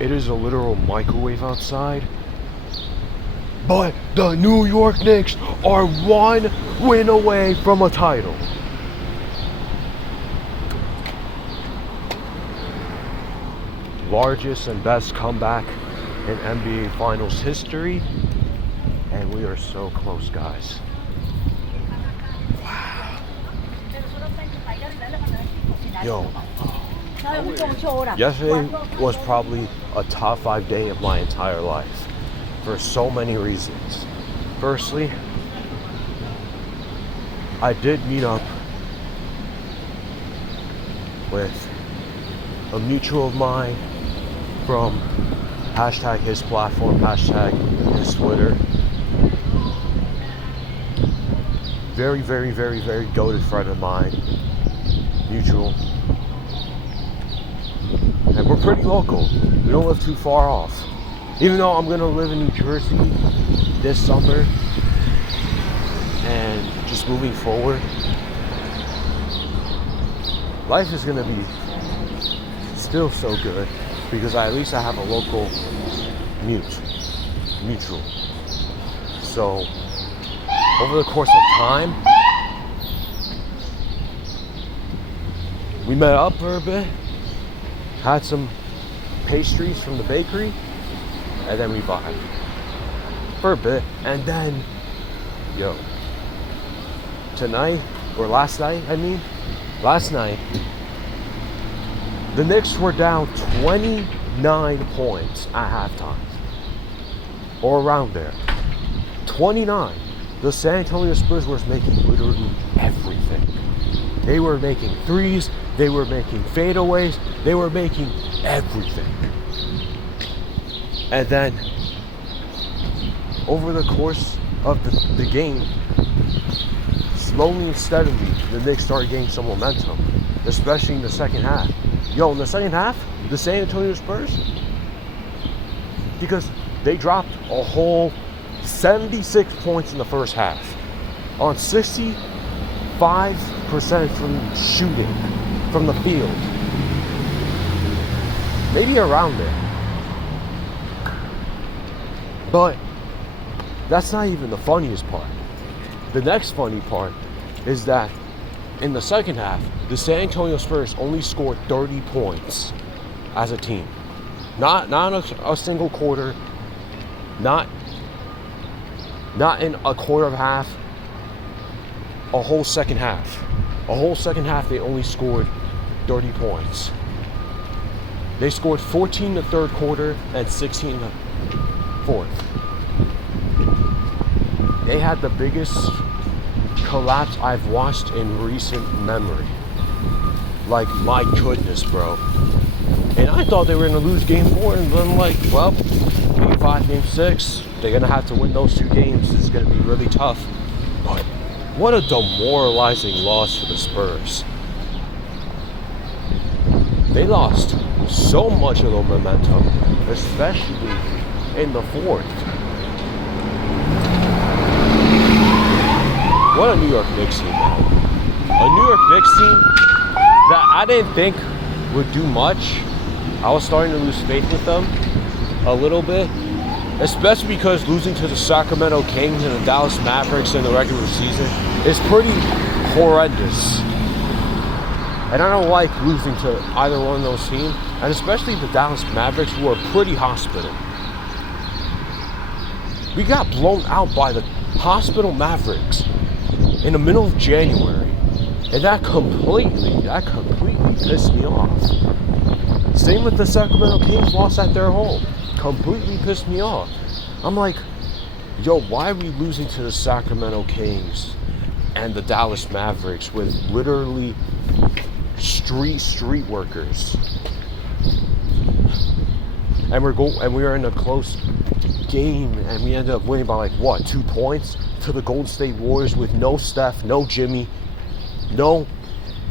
It is a literal microwave outside. But the New York Knicks are one win away from a title. Largest and best comeback in NBA Finals history. And we are so close, guys. Wow. Yo. Yesterday was probably a top 5 day of my entire life for so many reasons. Firstly, I did meet up with a mutual of mine from hashtag his platform, hashtag his Twitter. Very, very, very, very goated friend of mine, mutual. And we're pretty local. We don't live too far off. Even though I'm gonna live in New Jersey this summer and just moving forward, life is gonna be still so good because at least I have a local mutual. So over the course of time, we met up for a bit, had some pastries from the bakery, and then we vibed for a bit. And then, last night, the Knicks were down 29 points at halftime, or around there. 29. The San Antonio Spurs were making literally everything. They were making threes, they were making fadeaways, they were making everything. And then, over the course of the game, slowly and steadily, the Knicks started getting some momentum, especially in the second half. In the second half, the San Antonio Spurs, because they dropped a whole 76 points in the first half on 65% from shooting from the field. Maybe around there. But that's not even the funniest part. The next funny part is that in the second half, the San Antonio Spurs only scored 30 points as a team. Not a single quarter, not in a quarter of a half, a whole second half. A whole second half, they only scored 30 points. They scored 14 in the third quarter and 16 in the fourth. They had the biggest collapse I've watched in recent memory. Like, my goodness, bro. And I thought they were going to lose game 4, and then game 5, game 6, they're going to have to win those 2 games. It's going to be really tough. But what a demoralizing loss for the Spurs. They lost so much of the momentum, especially in the fourth. What a New York Knicks team, man. A New York Knicks team that I didn't think would do much. I was starting to lose faith with them a little bit, especially because losing to the Sacramento Kings and the Dallas Mavericks in the regular season is pretty horrendous. And I don't like losing to either one of those teams, and especially the Dallas Mavericks, who are pretty hospital. We got blown out by the hospital Mavericks in the middle of January, and that completely pissed me off. Same with the Sacramento Kings loss at their home. Completely pissed me off. I'm like, why are we losing to the Sacramento Kings and the Dallas Mavericks with literally street workers? And we are in a close game, and we ended up winning by 2 points to the Golden State Warriors with no Steph, no Jimmy,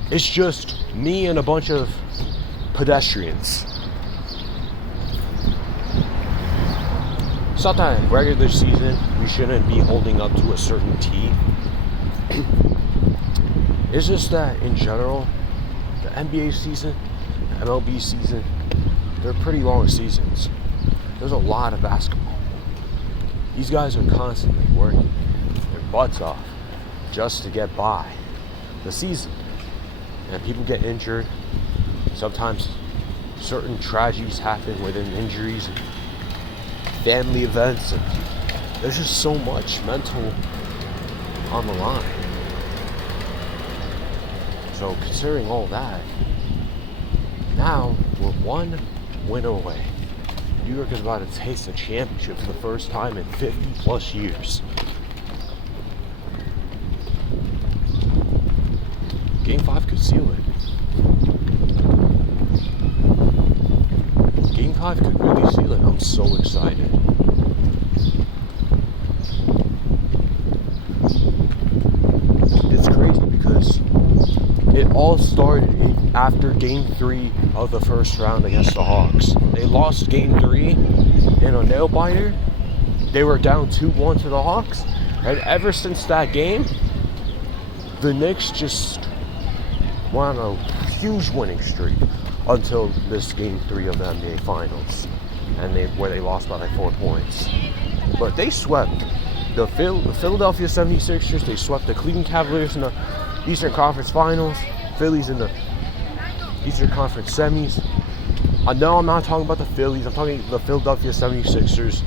it's just me and a bunch of pedestrians. It's not that regular season we shouldn't be holding up to a certain T. It's just that in general, the NBA season, the MLB season, they're pretty long seasons. There's a lot of basketball. These guys are constantly working their butts off just to get by the season. And people get injured. Sometimes certain tragedies happen within injuries and family events, and there's just so much mental on the line. So considering all that, now we're one win away. New York is about to taste a championship for the first time in 50 plus years. Game 5 could seal it. Game 5 could really seal it. I'm so excited. It's crazy because it all started after Game 3 of the first round against the Hawks. They lost Game 3 in a nail biter. They were down 2-1 to the Hawks. And ever since that game, the Knicks just went on a huge winning streak until this Game 3 of the NBA Finals, and where they lost by like 4 points. But they swept the Philadelphia 76ers. They swept the Cleveland Cavaliers in the Eastern Conference Finals. Phillies in the Eastern Conference Semis. I know I'm not talking about the Phillies. I'm talking the Philadelphia 76ers.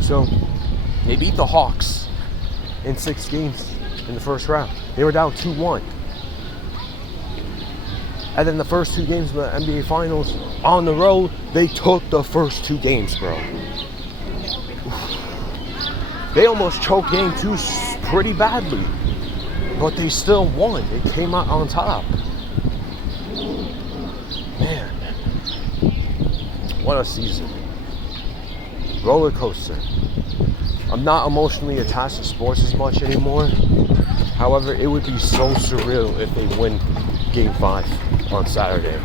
So they beat the Hawks in 6 games in the first round. They were down 2-1. And then the first 2 games of the NBA Finals on the road, they took the first 2 games, bro. They almost choked Game 2 pretty badly, but they still won. They came out on top. Man, what a season. Roller coaster. I'm not emotionally attached to sports as much anymore. However, it would be so surreal if they win Game 5 on Saturday.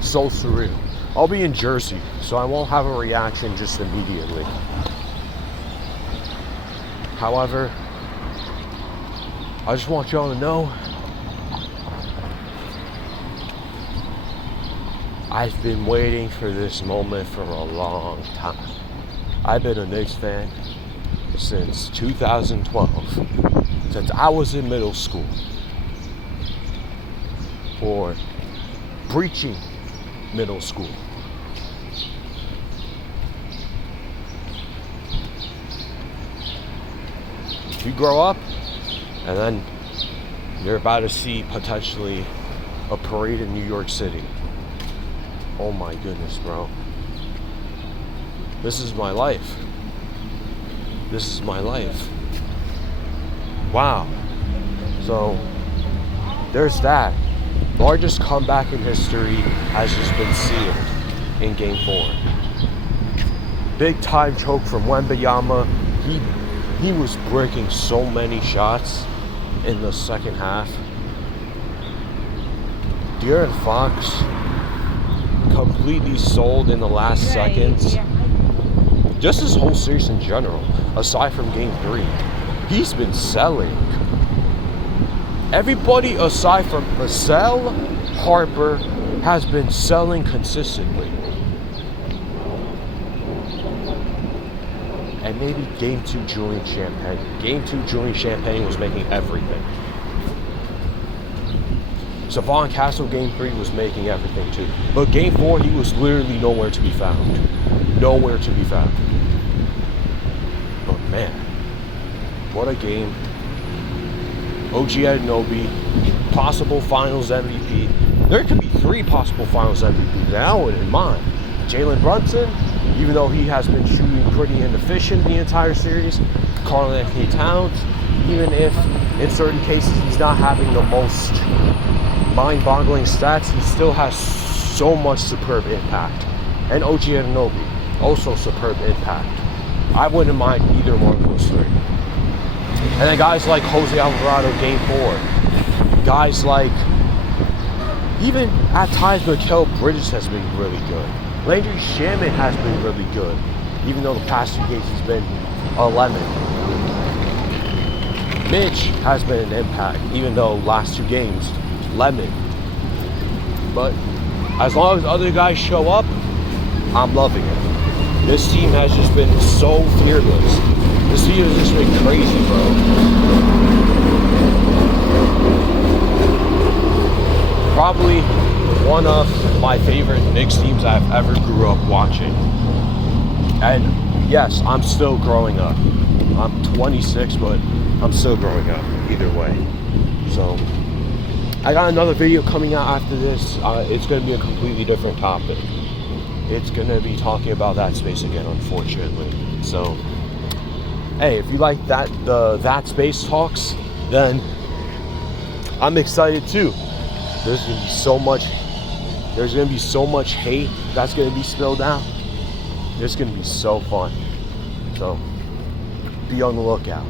So surreal. I'll be in Jersey, so I won't have a reaction just immediately. However, I just want y'all to know I've been waiting for this moment for a long time. I've been a Knicks fan since 2012, since I was in middle school, or breaching middle school. You grow up, and then you're about to see potentially a parade in New York City. Oh my goodness, bro. This is my life. This is my life. Wow. So, there's that. Largest comeback in history has just been sealed in Game 4. Big time choke from Wembanyama. He was breaking so many shots in the second half. De'Aaron Fox completely sold in the last seconds. Just this whole series in general, aside from Game 3, he's been selling. Everybody aside from Vassell, Harper, has been selling consistently. And maybe Game 2 Julian Champagne. Game 2 Julian Champagne was making everything. Savon Castle Game 3 was making everything too. But Game 4, he was literally nowhere to be found. Nowhere to be found. But man, what a game. OG Anunoby, possible Finals MVP. There could be 3 possible Finals MVPs that I wouldn't mind. Jalen Brunson, even though he has been shooting pretty inefficient the entire series. Karl Anthony Towns, even if in certain cases he's not having the most mind-boggling stats, he still has so much superb impact. And OG Anunoby, also superb impact. I wouldn't mind either one of those 3. And then guys like Jose Alvarado, Game 4. Guys like, even at times, Mikal Bridges has been really good. Landry Shamet has been really good, even though the past 2 games he's been a lemon. Mitch has been an impact, even though last 2 games, lemon. But As long as other guys show up, I'm loving it. This team has just been so fearless. This team has just been crazy, bro. Probably one of my favorite Knicks teams I've ever grew up watching. And yes, I'm still growing up. I'm 26, but I'm still growing up either way. So I got another video coming out after this. It's going to be a completely different topic. It's going to be talking about that space again, unfortunately. So, hey, if you like that space talks, then I'm excited too. There's going to be so much hate that's going to be spilled out. It's going to be so fun. So be on the lookout.